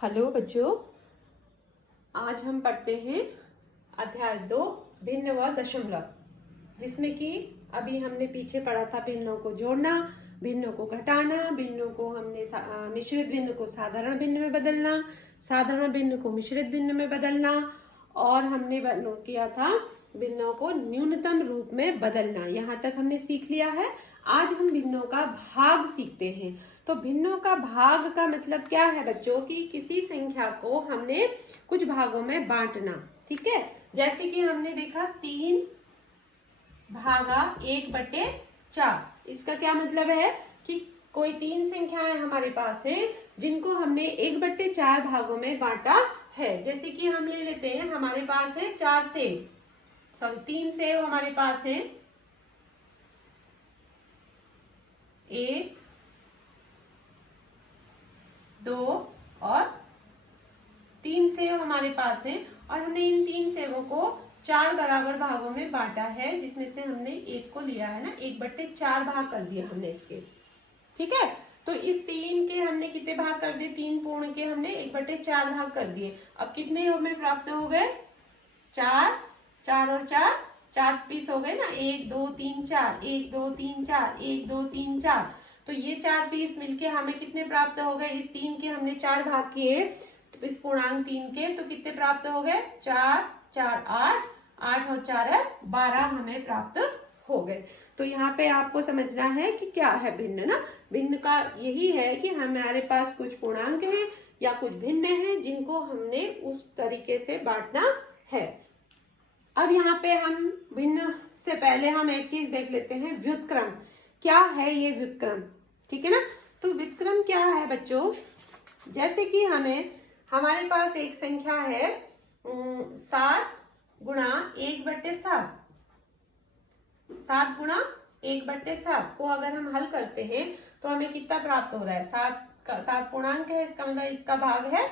Hello बच्चों, आज हम पढ़ते हैं अध्याय 2 भिन्न व दशमलव, जिसमें कि अभी हमने पीछे पढ़ा था भिन्नों को जोड़ना, भिन्नों को घटाना, भिन्नों को हमने मिश्रित भिन्न को साधारण भिन्न में बदलना, साधारण भिन्न को मिश्रित भिन्न में बदलना, और हमने किया था भिन्नों को न्यूनतम रूप में बदलना। यहाँ तक हमने सीख लिया है। आज हम भिन्नों का भाग सीखते हैं। तो भिन्नों का भाग का मतलब क्या है बच्चों, कि किसी संख्या को हमने कुछ भागों में बांटना। ठीक है, जैसे कि हमने देखा 3 भागा 1/4। इसका क्या मतलब है कि कोई 3 संख्याएं हमारे पास हैं जिनको हमने 1/4 भागों में बांटा है। जैसे कि हम ले लेते हैं, हमारे पास है 3 सेब हमारे पास है। 1, 2 और 3 सेब हमारे पास है, और हमने इन 3 सेबों को 4 बराबर भागों में बांटा है, जिसमें से हमने 1 को लिया है ना, 1/4 भाग कर दिया हमने इसके। ठीक है, तो इस 3 के हमने कितने भाग कर दिए, 3 पूर्ण के हमने 1/4 भाग कर दिए। अब कितने हमें प्राप्त हो गए, 4 और 4 पीस हो गए ना, 1 2 3 4, 1 2 3 4, 1 2 3 4। तो ये 4 पीस मिलके हमें कितने प्राप्त हो गए, इस 3 के हमने 4 भाग किए, तो इस पूर्णांक 3 के, तो कितने प्राप्त हो गए, 4 4 8 और 4 है 12 हमें प्राप्त हो गए। तो यहाँ पे आपको समझना है कि क्या है भिन्न ना। भिन्न का यही है कि हमारे पास कुछ पूर्णांक हैं या कुछ भिन्न हैं जिनको हमने उस तरीके से बांटना है। अब यहाँ पे हम भिन्न से पहले हम एक चीज देख लेते हैं, व्युत्क्रम। क्या है ये व्युत्क्रम, ठीक है ना। तो व्युत्क्रम क्या है बच्चों, जैसे कि हमारे पास एक संख्या है 7 गुणा 1/7। 7 गुणा 1/7 को अगर हम हल करते हैं तो हमें कितना प्राप्त हो रहा है, 7 पूर्णांक है, इसका मतलब इसका भाग है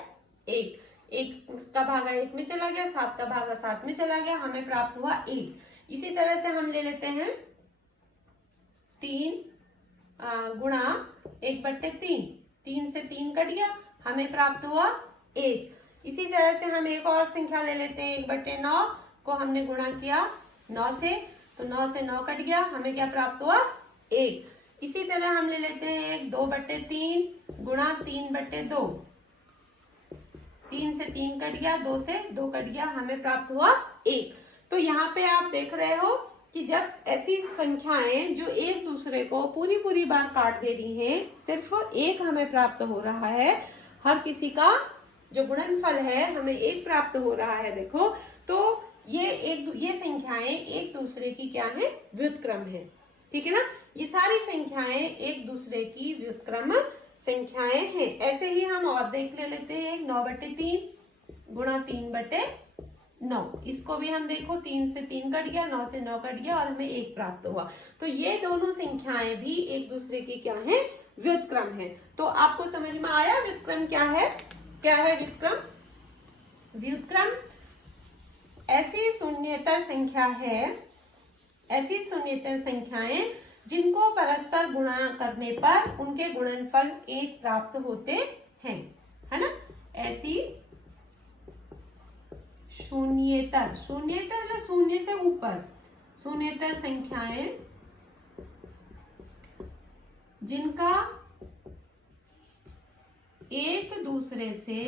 1। इसका भागा 1 में चला गया, 7 का भागा 7 में चला गया, हमें प्राप्त हुआ 1। इसी तरह से हम ले लेते हैं 3 गुणा 1/3। 3 से 3 कट गया, हमें प्राप्त हुआ 1। इसी तरह से हम एक और संख्या ले लेते हैं, 1/9 को हमने गुणा किया 9 से, तो 9 से 9 कट गया, हमें क्या प्राप्त हुआ, 1। इसी तरह हम ले लेते हैं 2/3 गुणा 3/2। 3 से 3 कट गया, 2 से 2 कट गया, हमें प्राप्त हुआ 1। तो यहाँ पे आप देख रहे हो कि जब ऐसी संख्याएं जो एक दूसरे को पूरी बार काट दे रही हैं, सिर्फ 1 हमें प्राप्त हो रहा है, हर किसी का जो गुणनफल है हमें 1 प्राप्त हो रहा है। देखो, तो ये संख्याएं एक दूसरे की क्या है, व्युत्क्रम है। ठीक है ना, ये सारी संख्याएं एक दूसरे की व्युत्क्रम संख्याएं हैं। ऐसे ही हम और देख लेते हैं, 9/3 गुणा 3/9। इसको भी हम देखो, 3 से 3 कट गया, 9 से 9 कट गया, और हमें 1 प्राप्त हुआ। तो ये दोनों संख्याएं भी एक दूसरे की क्या है, व्युत्क्रम है। तो आपको समझ में आया व्युत्क्रम क्या है। क्या है व्युत्क्रम? व्युत्क्रम ऐसी शून्येतर संख्या है, ऐसी शून्येतर संख्याएं जिनको परस्पर गुणा करने पर उनके गुणनफल 1 प्राप्त होते हैं, है ना। ऐसी शून्येतर मतलब शून्य से ऊपर, शून्येतर संख्याएं जिनका एक दूसरे से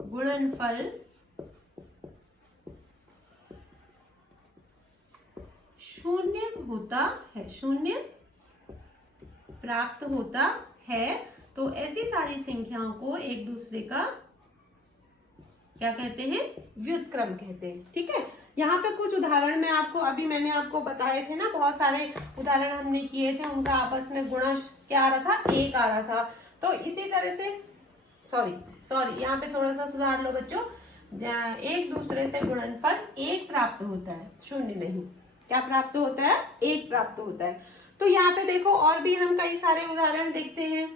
गुणनफल शून्य होता है, शून्य प्राप्त होता है, तो ऐसी सारी संख्याओं को एक दूसरे का क्या कहते हैं, व्युत्क्रम कहते हैं। ठीक है, यहाँ पे कुछ उदाहरण में अभी मैंने आपको बताए थे ना, बहुत सारे उदाहरण हमने किए थे, उनका आपस में गुणा क्या आ रहा था, 1 आ रहा था। तो इसी तरह से सॉरी यहाँ पे थोड़ा सा सुधार लो बच्चों, एक दूसरे से गुणनफल 1 प्राप्त होता है, शून्य नहीं। क्या प्राप्त होता है, 1 प्राप्त होता है। तो यहाँ पे देखो, और भी हम कई सारे उदाहरण देखते हैं,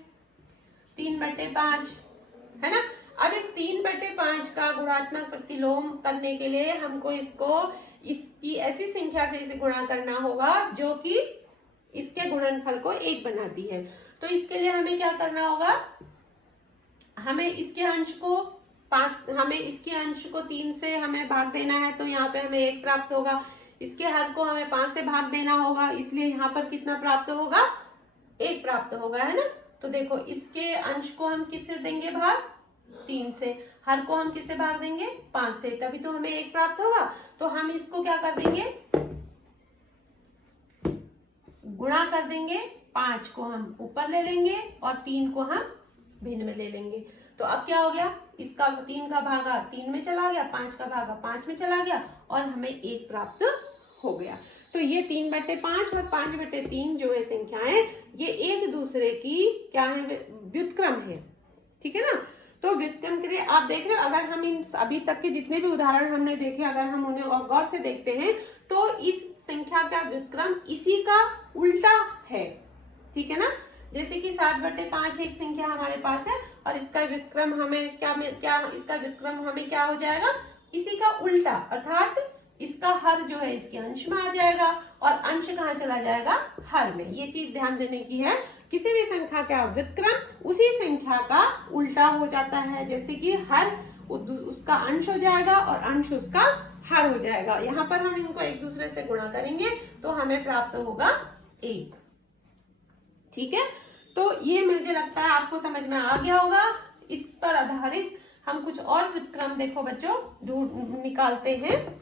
3/5 है ना। अब इस 3/5 का गुणात्मक प्रतिलोम करने के लिए हमको इसकी ऐसी संख्या से इसे गुणा करना होगा जो कि इसके गुणनफल को 1 बनाती है। तो इसके लिए हमें क्या करना होगा, हमें इसके अंश को 3 से हमें भाग देना है, तो यहाँ पे हमें 1 प्राप्त होगा। इसके हर को हमें 5 से भाग देना होगा, इसलिए यहाँ पर कितना प्राप्त होगा, 1 प्राप्त होगा, है ना। तो देखो इसके अंश को हम किससे देंगे भाग, 3 से, हर को हम किससे भाग देंगे, 5 से, तभी तो हमें 1 प्राप्त होगा। तो हम इसको क्या कर देंगे, गुणा कर देंगे, 5 को हम ऊपर ले लेंगे और 3 को हम भिन्न में ले लेंगे। तो अब क्या हो गया, इसका 3 का भागा 3 में चला गया, 5 का भागा 5 में चला गया और हमें 1 प्राप्त हो गया। तो ये 3/5 और 5/3 जो है संख्याएं, ये एक दूसरे की क्या है, व्युत्क्रम है, ठीक है ना। तो व्युत्क्रम के लिए आप देख रहे हो, अगर हम इन अभी तक के जितने भी उदाहरण हमने देखे, अगर हम उन्हें और गौर से देखते हैं तो इस संख्या का व्युत्क्रम इसी का उल्टा है, ठीक है ना। जैसे कि 7/5 एक संख्या हमारे पास है और इसका व्युत्क्रम हमें इसका व्युत्क्रम हमें क्या हो जाएगा, इसी का उल्टा, अर्थात इसका हर जो है इसके अंश में आ जाएगा और अंश कहाँ चला जाएगा, हर में। ये चीज ध्यान देने की है, किसी भी संख्या का व्युत्क्रम उसी संख्या का उल्टा हो जाता है। जैसे कि हर उसका अंश हो जाएगा और अंश उसका हर हो जाएगा। यहाँ पर हम इनको एक दूसरे से गुणा करेंगे तो हमें प्राप्त होगा 1, ठीक है। तो ये मुझे लगता है आपको समझ में आ गया होगा। इस पर आधारित हम कुछ और व्युत्क्रम देखो बच्चों ढूंढ निकालते हैं।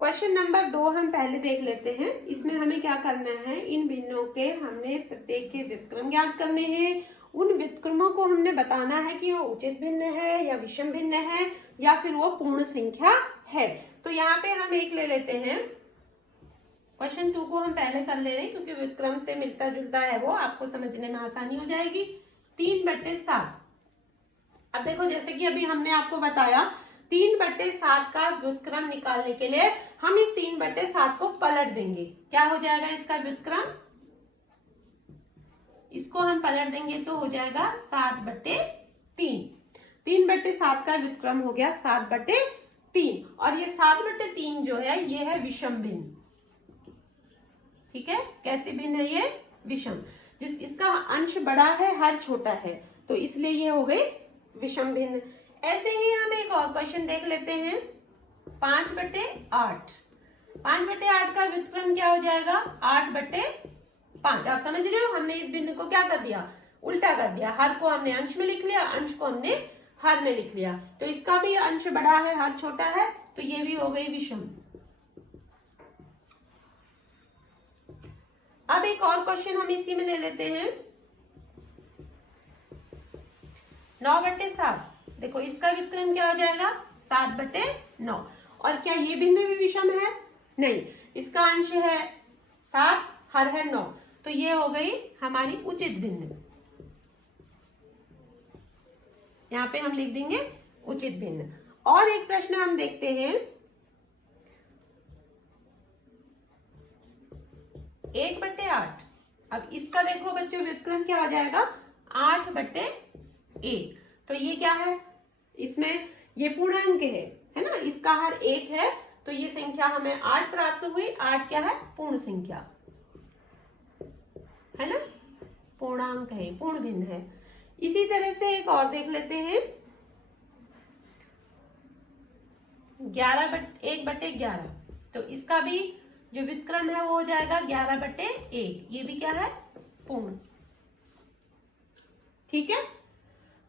क्वेश्चन नंबर 2 हम पहले देख लेते हैं। इसमें हमें क्या करना है, इन भिन्नों के हमने प्रत्येक के व्युत्क्रम ज्ञात करने हैं। उन व्युत्क्रमों को हमने बताना है कि वो उचित भिन्न है या विषम भिन्न है या फिर वो पूर्ण संख्या है। तो यहाँ पे हम एक ले लेते हैं, क्वेश्चन 2 को हम पहले कर ले रहे हैं क्योंकि व्युत्क्रम से मिलता जुलता है, वो आपको समझने में आसानी हो जाएगी। 3/7। अब देखो जैसे कि अभी हमने आपको बताया 3/7 का व्युत्क्रम निकालने के लिए हम इस 3/7 को पलट देंगे। क्या हो जाएगा इसका व्युत्क्रम, इसको हम पलट देंगे तो हो जाएगा 7/3। 3/7 का व्युत्क्रम हो गया 7/3 और ये 7/3 जो है ये है विषम भिन्न, ठीक है। कैसे भिन्न है ये, विषम, इसका अंश बड़ा है हर छोटा है, तो इसलिए ये हो गई विषम भिन्न। ऐसे ही हम एक और क्वेश्चन देख लेते हैं, 5/8। 5/8 का व्युत्क्रम क्या हो जाएगा, 8/5। आप समझ रहे हो, हमने इस भिन्न को क्या कर दिया, उल्टा कर दिया। हर को हमने अंश में लिख लिया, अंश को हमने हर में लिख लिया। तो इसका भी अंश बड़ा है हर छोटा है, तो ये भी हो गई विषम। अब एक और क्वेश्चन हम इसी में ले लेते हैं, 9/7। देखो इसका व्युत्क्रम क्या हो जाएगा, 7/9। और क्या ये भिन्न भी विषम है, नहीं, इसका अंश है 7, हर है 9, तो ये हो गई हमारी उचित भिन्न। यहाँ पे हम लिख देंगे उचित भिन्न। और एक प्रश्न हम देखते हैं, 1/8। अब इसका देखो बच्चों व्युत्क्रम क्या हो जाएगा, 8/1। तो ये क्या है, इसमें ये पूर्णांक है ना, इसका हर 1 है, तो ये संख्या हमें 8 प्राप्त हुई। 8 क्या है, पूर्ण संख्या है ना, पूर्णांक है, पूर्ण भिन्न है। इसी तरह से एक और देख लेते हैं, 1/11। तो इसका भी जो व्युत्क्रम है वो हो जाएगा 11/1। ये भी क्या है, पूर्ण, ठीक है।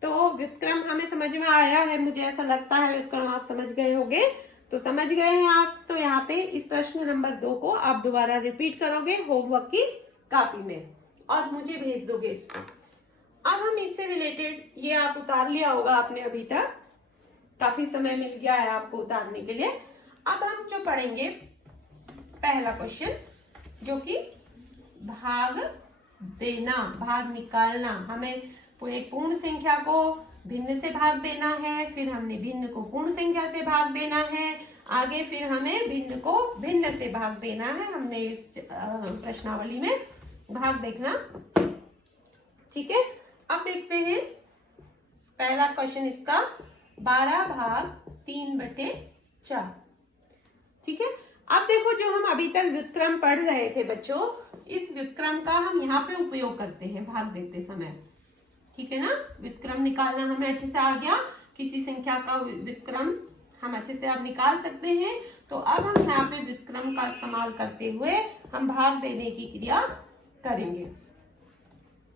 तो व्युत्क्रम हमें समझ में आया है, मुझे ऐसा लगता है व्युत्क्रम आप समझ गए होंगे। तो समझ गए हैं आप, तो यहाँ पे इस प्रश्न नंबर 2 को आप दोबारा रिपीट करोगे होमवर्क की कॉपी में और मुझे भेज दोगे इसको। अब हम इससे रिलेटेड, ये आप उतार लिया होगा आपने अभी तक, काफी समय मिल गया है आपको उतारने के लिए। अब हम जो पढ़ेंगे पहला क्वेश्चन, जो कि भाग देना, भाग निकालना। हमें एक पूर्ण संख्या को भिन्न से भाग देना है, फिर हमने भिन्न को पूर्ण संख्या से भाग देना है, आगे फिर हमें भिन्न को भिन्न से भाग देना है। हमने इस प्रश्नावली में भाग देखना, ठीक है। अब देखते हैं पहला क्वेश्चन इसका, 12/3/4, ठीक है। अब देखो, जो हम अभी तक व्युत्क्रम पढ़ रहे थे बच्चों, इस व्युत्क्रम का हम यहाँ पे उपयोग करते हैं भाग देते समय। ठीक है ना, व्युत्क्रम निकालना हमें अच्छे से आ गया, किसी संख्या का व्युत्क्रम हम अच्छे से अब निकाल सकते हैं। तो अब हम यहाँ पे व्युत्क्रम का इस्तेमाल करते हुए हम भाग देने की क्रिया करेंगे।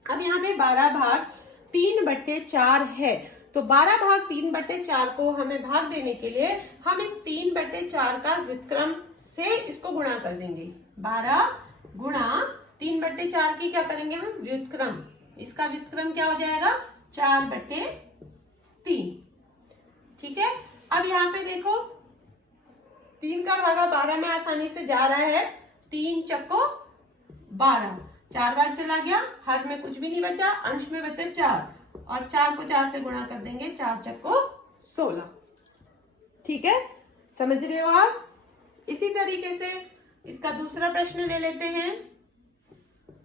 अब यहाँ पे 12 भाग 3/4 है, तो 12 भाग 3/4 को हमें भाग देने के लिए हम इस 3/4 का व्युत्क्रम से इसको गुणा कर देंगे। 12 गुणा 3/4 की क्या करेंगे हम, व्युत्क्रम। इसका व्युत्क्रम क्या हो जाएगा, 4/3। ठीक है, अब यहाँ पे देखो 3 का भागा 12 में आसानी से जा रहा है, 3 चक्को 12, 4 बार चला गया, हर में कुछ भी नहीं बचा, अंश में बचे 4, और 4 को 4 से गुणा कर देंगे, 4 चक्को 16। ठीक है, समझ रहे हो आप। इसी तरीके से इसका दूसरा प्रश्न ले लेते हैं,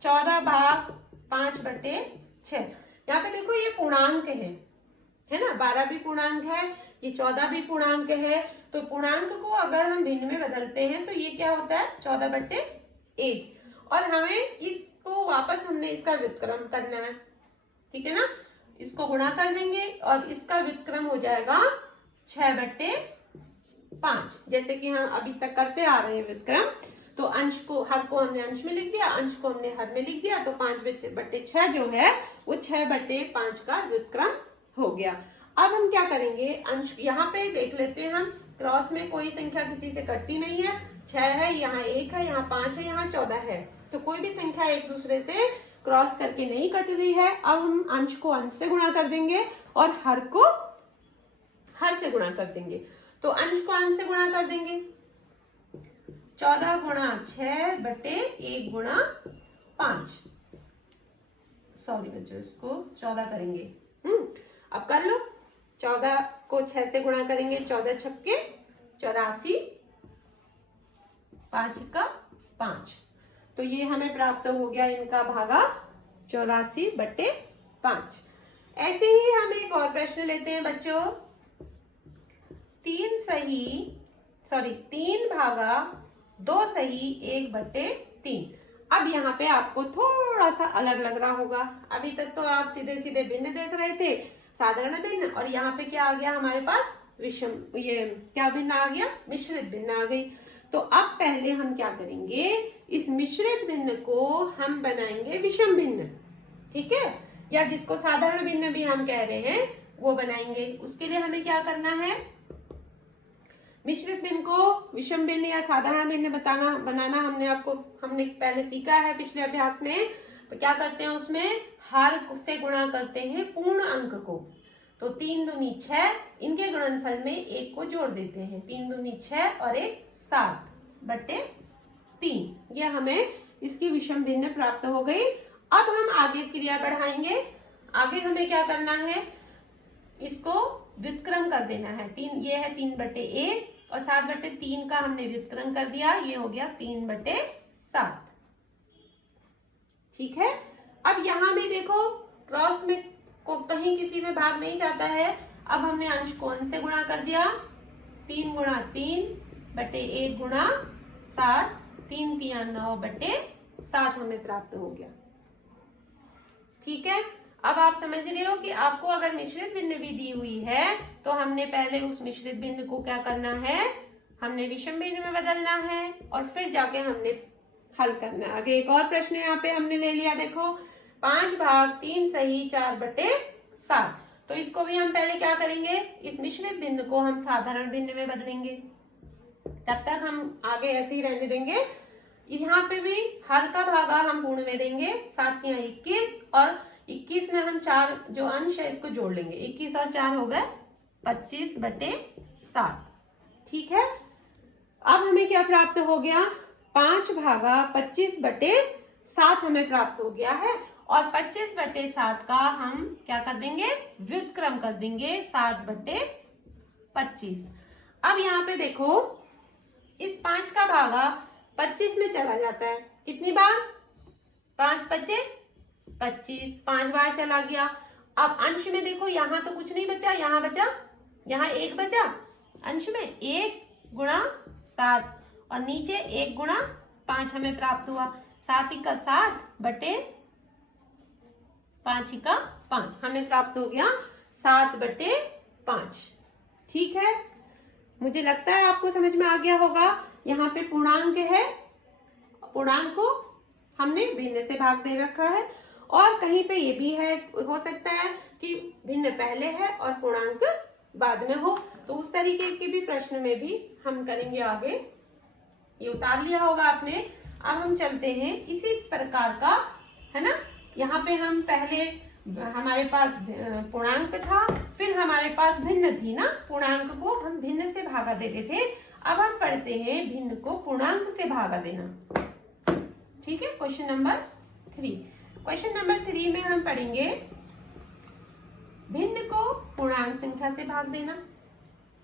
14 भाग 5/6। यहाँ पे देखो ये पूर्णांक है ना, 12 भी पूर्णांक है, ये 14 भी पूर्णांक है। तो पूर्णांक को अगर हम भिन्न में बदलते हैं तो ये क्या होता है, 14/1, और हमें इसको वापस हमने इसका व्युत्क्रम करना है। ठीक है ना, इसको गुणा कर देंगे और इसका व्युत्क्रम हो जाएगा 6/5, जैसे कि हम अभी तक करते आ रहे हैं व्युत्क्रम। तो अंश को, हर को हमने अंश में लिख दिया, अंश को हमने हर में लिख दिया, तो 5/6 जो है वो 6/5 का व्युत्क्रम हो गया। अब हम क्या करेंगे, अंश यहाँ पे देख लेते हैं हम, क्रॉस में कोई संख्या किसी से कटती नहीं है, 6 है, यहाँ 1 है, यहाँ 5 है, यहाँ 14 है, तो कोई भी संख्या एक दूसरे से क्रॉस करके नहीं कट रही है। अब हम अंश को अंश से गुणा कर देंगे और हर को हर से गुणा कर देंगे। तो अंश को अंश से गुणा कर देंगे, 14 गुणा 6/1 गुणा 5। सॉरी बच्चों, इसको 14 करेंगे। अब कर लो, 14 को 6 से गुणा करेंगे, 14 छक्के 84, 5 का 5, तो ये हमें प्राप्त हो गया इनका भागा 84/5। ऐसे ही हम एक और प्रश्न लेते हैं बच्चों, 3 भागा 2 सही 1/3। अब यहाँ पे आपको थोड़ा सा अलग लग रहा होगा, अभी तक तो आप सीधे सीधे भिन्न देख रहे थे, साधारण भिन्न, और यहाँ पे क्या आ गया हमारे पास, विषम, ये क्या भिन्न आ गया, मिश्रित भिन्न आ गई। तो अब पहले हम क्या करेंगे, इस मिश्रित भिन्न को हम बनाएंगे विषम भिन्न। ठीक है, या जिसको साधारण भिन्न भी हम कह रहे हैं वो बनाएंगे। उसके लिए हमें क्या करना है, मिश्रित भिन्न को विषम भिन्न या साधारण भिन्न बनाना हमने पहले सीखा है पिछले अभ्यास में। तो क्या करते हैं, उसमें हर से गुणा करते हैं पूर्ण अंक को, तो 3 दूनी 6, इनके गुणनफल में 1 को जोड़ देते हैं, 3 दूनी 6 और 1 7/3। ये हमें इसकी विषम भिन्न प्राप्त हो गई। अब हम आगे क्रिया बढ़ाएंगे, आगे हमें क्या करना है, इसको व्युत्क्रम कर देना है। 3, ये है 3/1 और 7/3 का हमने व्युत्क्रम कर दिया, ये हो गया 3/7। ठीक है, अब यहाँ भी देखो क्रॉस में को कहीं किसी में भाग नहीं जाता है। अब हमने अंश को अंश से गुणा कर दिया, 3 गुणा 3/1 गुणा 7, 3 3 9/7 हमें प्राप्त हो गया। ठीक है, अब आप समझ रहे हो कि आपको अगर मिश्रित भिन्न भी दी हुई है तो हमने पहले उस मिश्रित भिन्न को क्या करना है, हमने विषम भिन्न में बदलना है और फिर जाके हमने हल करना है। आगे एक और प्रश्न यहाँ पे हमने ले लिया, देखो 5 भाग 3 सही 4/7। तो इसको भी हम पहले क्या करेंगे, इस मिश्रित भिन्न को हम साधारण भिन्न में बदलेंगे। तब तक हम आगे ऐसे ही रहने देंगे। यहाँ पे भी हर का भागा हम पूर्ण में देंगे, 7 या 21, और 21 में हम 4 जो अंश है इसको जोड़ लेंगे, 21 और 4 हो गए 25/7। ठीक है, अब हमें क्या प्राप्त हो गया, 5 भागा 25/7 हमें प्राप्त हो गया है, और 25/7 का हम क्या कर देंगे, व्युत्क्रम कर देंगे 7/25। अब यहाँ पे देखो इस 5 का भागा 25 में चला जाता है, कितनी बार, 5 5 25, 5 बार चला गया। अब अंश में देखो यहाँ तो कुछ नहीं बचा, यहाँ बचा, यहाँ 1 बचा, अंश में 1 गुणा 7, और नीचे 1 गुणा 5 हमें प्राप्त हुआ। 7 का 7 बटे 5 का 5 हमें प्राप्त हो गया 7 बटे 5। ठीक है, मुझे लगता है आपको समझ में आ गया होगा। यहाँ पे पूर्णांक है, पूर्णांक को हमने भिन्न से भाग दे रखा है, और कहीं पे ये भी है, हो सकता है कि भिन्न पहले है और पूर्णांक बाद में हो, तो उस तरीके के भी प्रश्न में भी हम करेंगे आगे। ये उतार लिया होगा आपने। अब हम चलते हैं इसी प्रकार का, है ना। यहाँ पे हम पहले हमारे पास पूर्णांक था, फिर हमारे पास भिन्न थी ना, पूर्णांक को हम भिन्न से भागा देते थे। अब हम पढ़ते हैं भिन्न को पूर्णांक से भागा देना। ठीक है, क्वेश्चन नंबर 3। क्वेश्चन नंबर 3 में हम पढ़ेंगे भिन्न को पूर्णांक संख्या से भाग देना।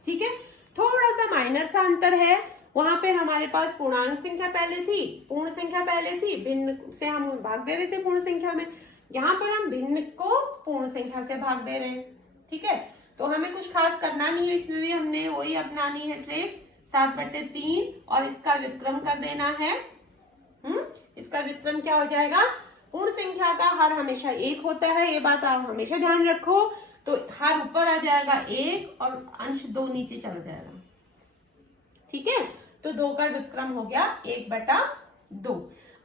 ठीक है, थोड़ा सा माइनर सा अंतर है। वहां पे हमारे पास पूर्णांक संख्या पहले थी, पूर्ण संख्या पहले थी, भिन्न से हम भाग दे रहे थे पूर्ण संख्या में। यहाँ पर हम भिन्न को पूर्ण संख्या से भाग दे रहे हैं। ठीक है, तो हमें कुछ खास करना नहीं है, इसमें भी हमने वही अपनानी है ट्रिक, 7/3 और इसका व्युत्क्रम कर देना है। इसका व्युत्क्रम क्या हो जाएगा, पूर्ण संख्या का हर हमेशा 1 होता है, ये बात आप हमेशा ध्यान रखो। तो हर ऊपर आ जाएगा 1 और अंश 2 नीचे चला जाएगा। ठीक है, तो 2 का व्युत्क्रम हो गया 1/2।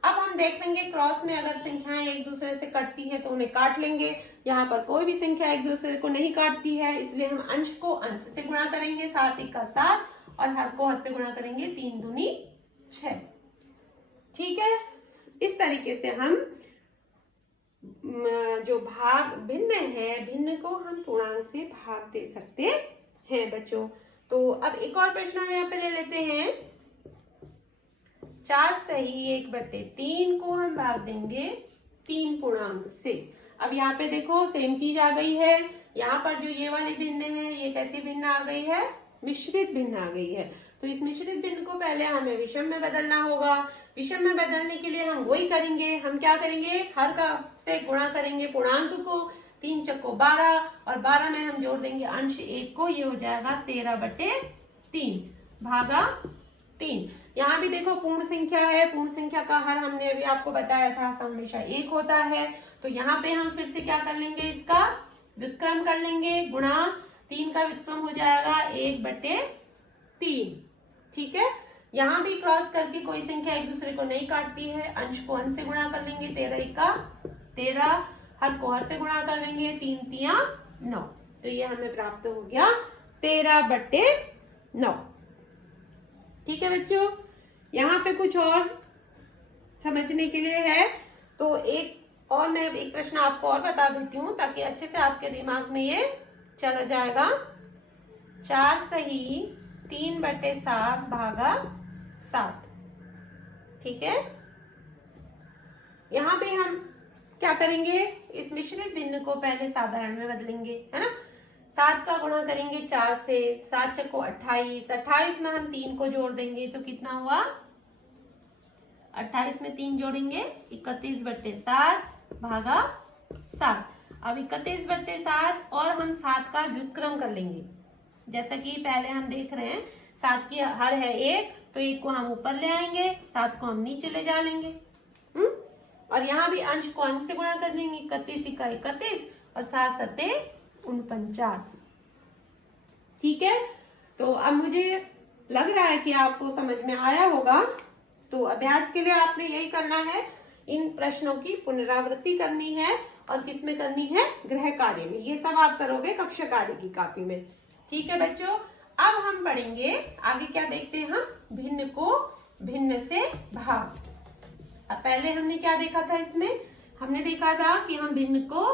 अब हम देख लेंगे क्रॉस में अगर संख्याएं एक दूसरे से कटती हैं तो उन्हें काट लेंगे। यहाँ पर कोई भी संख्या एक दूसरे को नहीं काटती है, इसलिए हम अंश को अंश से गुणा करेंगे, 7 का 7, और हर को हर से गुणा करेंगे, 3 दूनी 6। ठीक है, इस तरीके से हम जो भाग भिन्न है, भिन्न को हम पूर्णांक से भाग दे सकते हैं बच्चों। तो अब एक और प्रश्न हम यहाँ पे ले लेते हैं। 4 सही 1/3 को हम भाग देंगे 3 पूर्णांक से। अब यहाँ पे देखो सेम चीज आ गई है। यहाँ पर जो ये वाली भिन्न है, ये कैसी भिन्न आ गई है, मिश्रित भिन्न आ गई है। तो इस मिश्रित भिन्न को पहले हमें विषम में बदलना होगा। विषम में बदलने के लिए हम वही करेंगे, हम क्या करेंगे, हर का से गुणा करेंगे पूर्णांक को, 3 चक्को 12, और 12 में हम जोड़ देंगे अंश 1 को, ये हो जाएगा 13/3 भागा 3। यहाँ भी देखो पूर्ण संख्या है, पूर्ण संख्या का हर हमने अभी आपको बताया था हमेशा 1 होता है। तो यहाँ पे हम फिर से क्या कर लेंगे, इसका व्युत्क्रम कर लेंगे, गुणा 3 का व्युत्क्रम हो जाएगा 1/3। ठीक है, यहाँ भी क्रॉस करके कोई संख्या एक दूसरे को नहीं काटती है, अंश को अंश से गुणा कर लेंगे, 13 का 13, हर को हर से गुणा कर लेंगे, 3 तिया 9। तो ये हमें प्राप्त हो गया 13/9। ठीक है बच्चों, यहाँ पे कुछ और समझने के लिए है, तो एक और मैं एक प्रश्न आपको और बता देती हूँ ताकि अच्छे से आपके दिमाग में ये चला जाएगा। 4 सही 3/7 भागा 7। ठीक है, यहाँ पे हम क्या करेंगे, इस मिश्रित भिन्न को पहले साधारण में बदलेंगे, है ना। 7 का गुणा करेंगे 4 से, 7 चक्को 28, 28 में हम 3 को जोड़ देंगे तो कितना हुआ, 28 में 3 जोड़ेंगे 31/7 भागा 7। अब 31/7 और हम 7 का व्युत्क्रम कर लेंगे। जैसा कि पहले हम देख रहे हैं 7 की हर है 1, तो 1 को हम ऊपर ले आएंगे, 7 को हम नीचे ले जा लेंगे। और यहाँ भी अंश को अंश से गुणा कर देंगे, 31 का 31 और 7 सते 49। ठीक है, तो अब मुझे लग रहा है कि आपको समझ में आया होगा। तो अभ्यास के लिए आपने यही करना है, इन प्रश्नों की पुनरावृत्ति करनी है, और किस में करनी है, गृह कार्य में। ये सब आप करोगे कक्षा कार्य की कॉपी में। ठीक है बच्चों, अब हम पढ़ेंगे आगे, क्या देखते हैं हम, भिन्न को भिन्न से भाग। अब पहले हमने क्या देखा था, इसमें हमने देखा था कि हम भिन्न को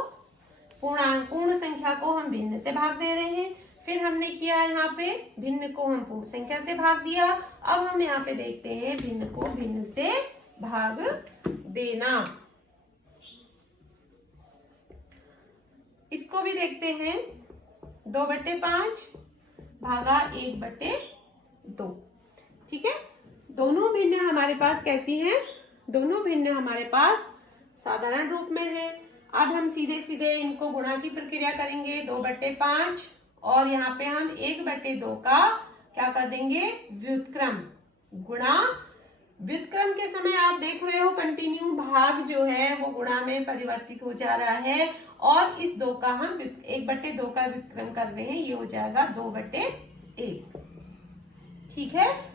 पूर्ण संख्या को हम भिन्न से भाग दे रहे हैं। फिर हमने किया यहाँ पे भिन्न को हम पूर्ण संख्या से भाग दिया। अब हम यहाँ पे देखते हैं भिन्न को भिन्न से भाग देना। इसको भी देखते हैं, 2/5 भागा 1/2। ठीक है, दोनों भिन्न हमारे पास कैसी हैं, दोनों भिन्न हमारे पास साधारण रूप में है। अब हम सीधे सीधे इनको गुणा की प्रक्रिया करेंगे, 2/5 और यहाँ पे हम 1/2 का क्या कर देंगे, व्युत्क्रम। गुणा व्युत्क्रम के समय आप देख रहे हो कंटिन्यू भाग जो है वो गुणा में परिवर्तित हो जा रहा है और इस 2 का हम 1/2 का व्युत्क्रम कर रहे हैं, ये हो जाएगा 2/1। ठीक है।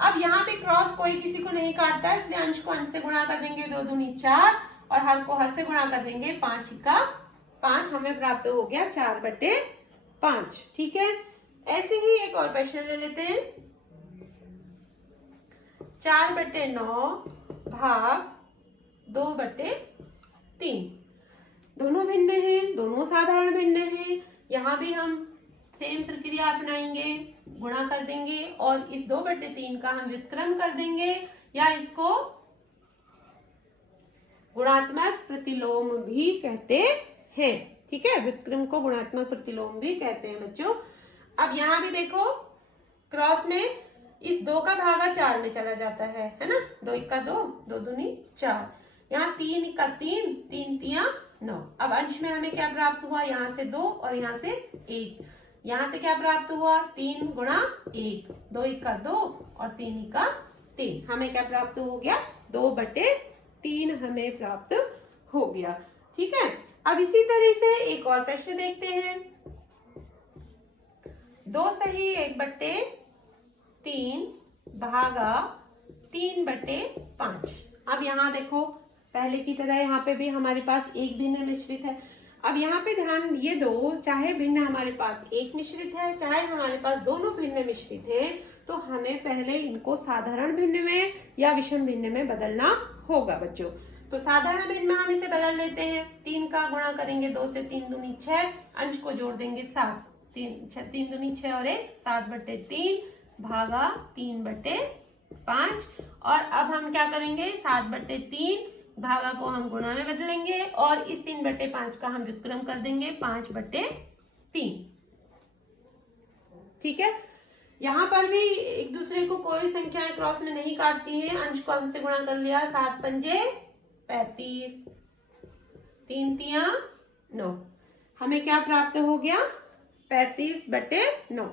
अब यहाँ पे क्रॉस कोई किसी को नहीं काटता है, इसलिए अंश को अंश से गुणा कर देंगे, 2 दूनी 4 और हर को हर से गुणा कर देंगे, 5 का 5, हमें प्राप्त हो गया 4/5। ठीक है। ऐसे ही एक और प्रश्न ले लेते हैं। 4/9 भाग 2/3। दोनों भिन्न हैं, दोनों साधारण भिन्न हैं। यहाँ भी हम सेम प्रक्रिया अपनाएंगे, गुणा कर देंगे और इस 2/3 का हम व्युत्क्रम कर देंगे या इसको गुणात्मक प्रतिलोम भी कहते हैं। ठीक है, व्युत्क्रम को गुणात्मक प्रतिलोम भी कहते हैं बच्चों। अब यहाँ भी देखो क्रॉस में इस 2 का भागा 4 में चला जाता है ना, 2 1 2, 2 दूनी 4, यहाँ 3 1 3, 3 3 9। अब अंश में हमें क्या प्राप्त हुआ, यहाँ से 2 और यहाँ से 1, यहाँ से क्या प्राप्त हुआ 3 गुणा 1, 2 1 2 और 3 1 3, हमें क्या प्राप्त हो गया 2/3 हमें प्राप्त हो गया। ठीक है। अब इसी तरह से एक और प्रश्न देखते हैं। 2 सही 1/3 भागा 3/5। अब यहाँ देखो पहले की तरह यहाँ पे भी हमारे पास एक भिन्न मिश्रित है। अब यहाँ पे ध्यान ये दो, चाहे भिन्न हमारे पास एक मिश्रित है चाहे हमारे पास दोनों भिन्न मिश्रित है, तो हमें पहले इनको साधारण भिन्न में या विषम भिन्न में बदलना होगा बच्चों। तो साधारण भिन्न में हम इसे बदल लेते हैं, 3 का गुणा करेंगे 2 से, 3 दूनी 6, अंश को जोड़ देंगे 7, 3 दूनी 6 और 1 7/3 भागा 3/5। और अब हम क्या करेंगे 7/3 भागा को हम गुणा में बदलेंगे और इस 3/5 का हम व्युत्क्रम कर देंगे 5/3। ठीक है। यहाँ पर भी एक दूसरे को कोई संख्याएं क्रॉस में नहीं काटती हैं, अंश को अंश से गुणा कर लिया, 7 पंजे 35, 3 3 9, हमें क्या प्राप्त हो गया 35/9।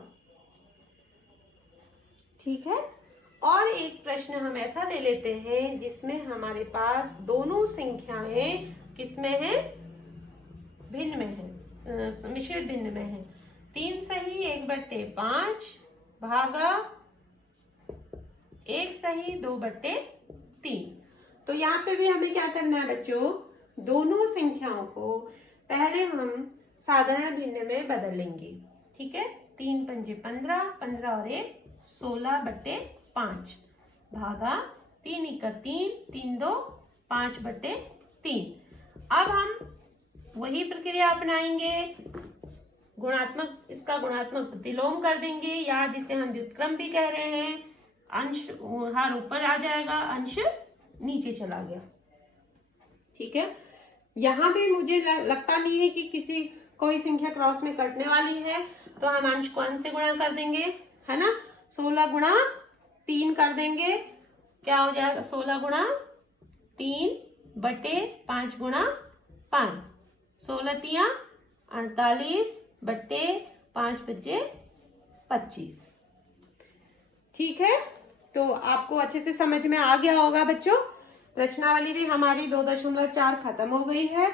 ठीक है। और एक प्रश्न हम ऐसा ले लेते हैं जिसमें हमारे पास दोनों संख्याएं किसमें हैं, भिन्न में है, मिश्रित भिन्न में है। 3 सही 1/5 भागा 1 सही 2/3। तो यहाँ पे भी हमें क्या करना है बच्चों, दोनों संख्याओं को पहले हम साधारण भिन्न में बदल लेंगे। ठीक है। 3 पंजे 15, 15 और 1 16/5 भागा 3 1 3, 3 2 5/3। अब हम वही प्रक्रिया अपनाएंगे, इसका गुणात्मक प्रतिलोम कर देंगे या जिसे हम व्युत्क्रम भी कह रहे हैं। अंश हर ऊपर आ जाएगा, अंश नीचे चला गया। ठीक है। यहाँ भी मुझे लगता नहीं है कि कोई संख्या क्रॉस में कटने वाली है, तो हम अंश को अंश से गुणा कर देंगे, है ना। 16 गुणा 3 कर देंगे, क्या हो जाएगा 16 गुणा 3/5 गुणा 5, 16 3 48/5 बचे 25। ठीक है। तो आपको अच्छे से समझ में आ गया होगा बच्चों। प्रश्नावली भी हमारी 2.4 खत्म हो गई है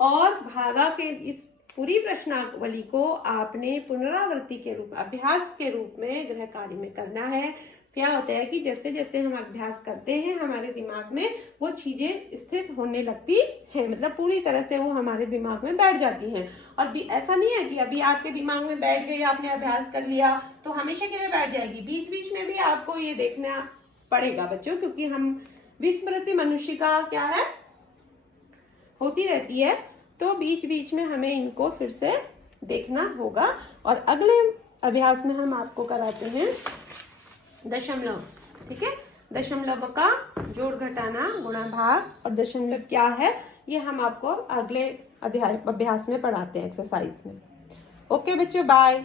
और भागा के इस पूरी प्रश्नावली को आपने पुनरावृत्ति के रूप, अभ्यास के रूप में गृह कार्य में करना है। क्या होता है कि जैसे जैसे हम अभ्यास करते हैं हमारे दिमाग में वो चीजें स्थित होने लगती हैं, मतलब पूरी तरह से वो हमारे दिमाग में बैठ जाती हैं। और भी ऐसा नहीं है कि अभी आपके दिमाग में बैठ गई, आपने अभ्यास कर लिया तो हमेशा के लिए बैठ जाएगी। बीच बीच में भी आपको ये देखना पड़ेगा बच्चों, क्योंकि हम विस्मृति मनुष्य का क्या है, होती रहती है। तो बीच बीच में हमें इनको फिर से देखना होगा। और अगले अभ्यास में हम आपको कराते हैं दशमलव। ठीक है। दशमलव का जोड़ घटाना, गुणा भाग और दशमलव क्या है ये हम आपको अगले अभ्यास में पढ़ाते हैं, एक्सरसाइज में। ओके बच्चों, बाय।